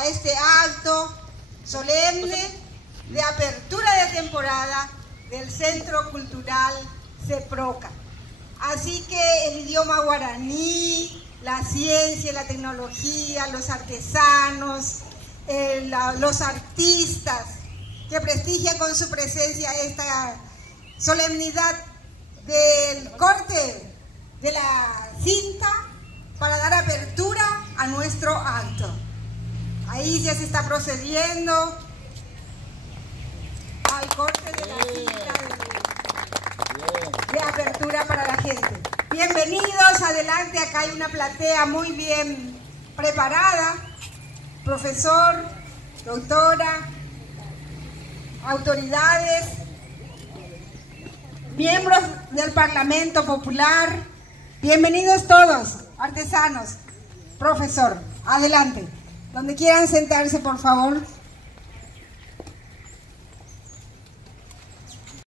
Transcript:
a este acto solemne de apertura de temporada del Centro Cultural CEPROCA. Así que el idioma guaraní, la ciencia, la tecnología, los artesanos, los artistas que prestigian con su presencia esta solemnidad del corte de la cinta para dar apertura a nuestro acto. Ahí ya se está procediendo al corte de la cinta de apertura para la gente. Bienvenidos, adelante, acá hay una platea muy bien preparada, profesor, doctora, autoridades, miembros del Parlamento Popular, bienvenidos todos, artesanos, profesor, adelante, donde quieran sentarse por favor.